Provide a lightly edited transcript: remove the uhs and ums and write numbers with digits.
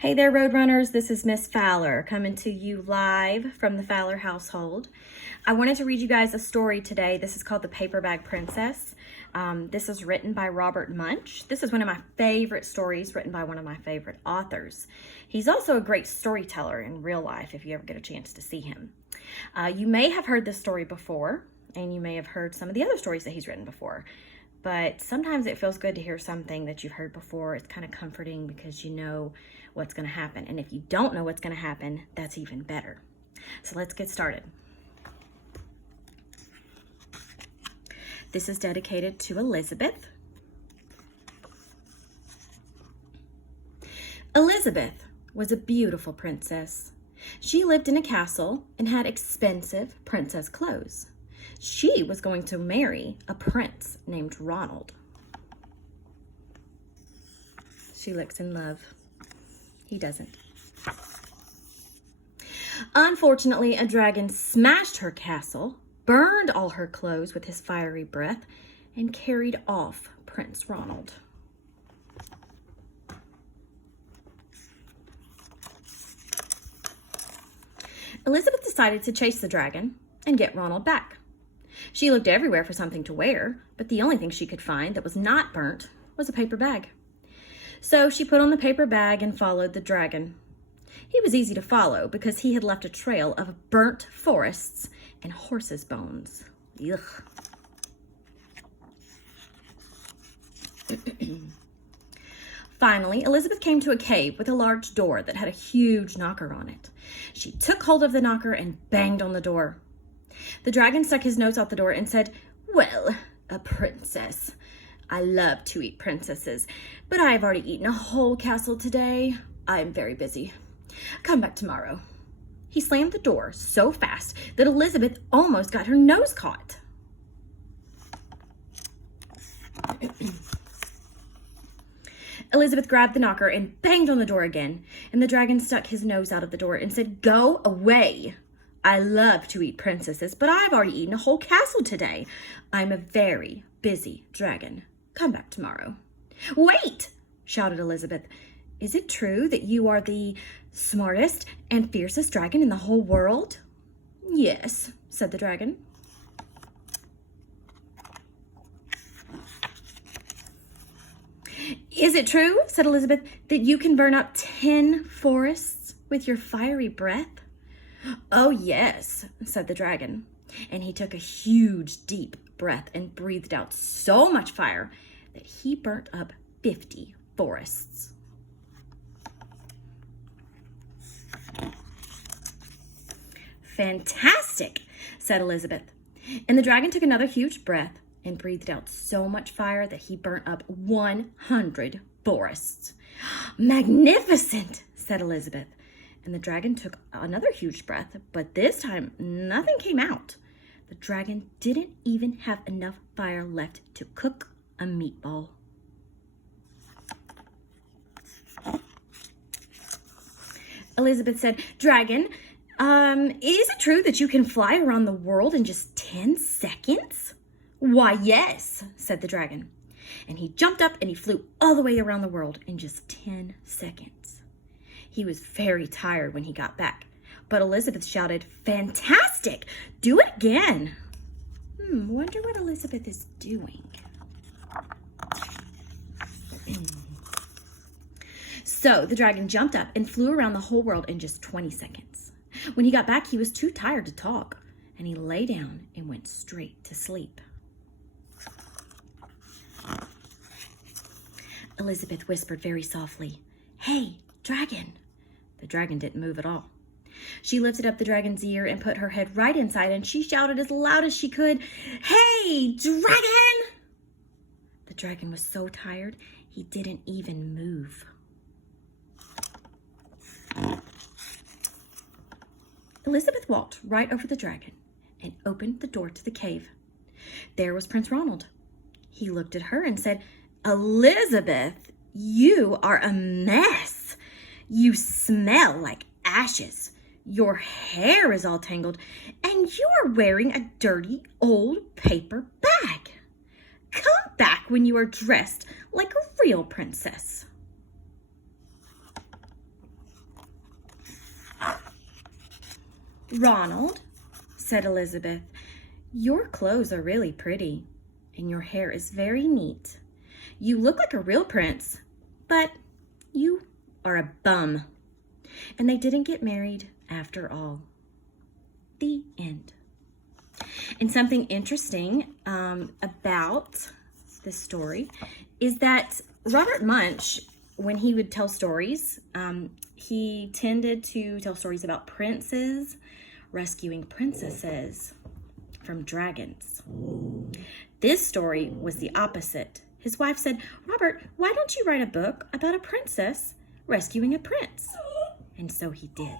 Hey there, Roadrunners. This is Miss Fowler coming to you live from the Fowler household. I wanted to read you guys a story today. This is called The Paper Bag Princess. This is written by Robert Munsch. This is one of my favorite stories written by one of my favorite authors. He's also a great storyteller in real life if you ever get a chance to see him. You may have heard this story before, and you may have heard some of the other stories that he's written before. But sometimes it feels good to hear something that you've heard before. It's kind of comforting because you know what's going to happen. And if you don't know what's going to happen, that's even better. So let's get started. This is dedicated to Elizabeth. Elizabeth was a beautiful princess. She lived in a castle and had expensive princess clothes. She was going to marry a prince named Ronald. She looks in love. He doesn't. Unfortunately, a dragon smashed her castle, burned all her clothes with his fiery breath, and carried off Prince Ronald. Elizabeth decided to chase the dragon and get Ronald back. She looked everywhere for something to wear, but the only thing she could find that was not burnt was a paper bag. So she put on the paper bag and followed the dragon. He was easy to follow because he had left a trail of burnt forests and horses' bones. Ugh. Finally, Elizabeth came to a cave with a large door that had a huge knocker on it. She took hold of the knocker and banged on the door. The dragon stuck his nose out the door and said, "Well, a princess. I love to eat princesses, but I have already eaten a whole castle today. I am very busy. Come back tomorrow." He slammed the door so fast that Elizabeth almost got her nose caught. Elizabeth grabbed the knocker and banged on the door again, and the dragon stuck his nose out of the door and said, "Go away. I love to eat princesses, but I've already eaten a whole castle today. I'm a very busy dragon. Come back tomorrow." "Wait!" shouted Elizabeth. "Is it true that you are the smartest and fiercest dragon in the whole world?" "Yes," said the dragon. "Is it true," said Elizabeth, "that you can burn up 10 forests with your fiery breath?" "Oh, yes," said the dragon. And he took a huge, deep breath and breathed out so much fire that he burnt up 50 forests. "Fantastic," said Elizabeth. And the dragon took another huge breath and breathed out so much fire that he burnt up 100 forests. "Magnificent," said Elizabeth. And the dragon took another huge breath, but this time nothing came out. The dragon didn't even have enough fire left to cook a meatball. Elizabeth said, "Dragon, is it true that you can fly around the world in just 10 seconds? "Why, yes," said the dragon. And he jumped up and he flew all the way around the world in just 10 seconds. He was very tired when he got back, but Elizabeth shouted, "Fantastic! Do it again!" Wonder what Elizabeth is doing. So the dragon jumped up and flew around the whole world in just 20 seconds. When he got back, he was too tired to talk, and he lay down and went straight to sleep. Elizabeth whispered very softly, "Hey, dragon." The dragon didn't move at all. She lifted up the dragon's ear and put her head right inside, and she shouted as loud as she could, "Hey, dragon!" The dragon was so tired, he didn't even move. Elizabeth walked right over the dragon and opened the door to the cave. There was Prince Ronald. He looked at her and said, "Elizabeth, you are a mess. You smell like ashes. Your hair is all tangled, and you are wearing a dirty old paper bag. Come back when you are dressed like a real princess." "Ronald," said Elizabeth, "your clothes are really pretty, and your hair is very neat. You look like a real prince, but you are a bum." And they didn't get married after all. The end. And something interesting about this story is that Robert Munsch, when he would tell stories, he tended to tell stories about princes rescuing princesses from dragons. This story was the opposite. His wife said, "Robert, why don't you write a book about a princess rescuing a prince?" And so he did.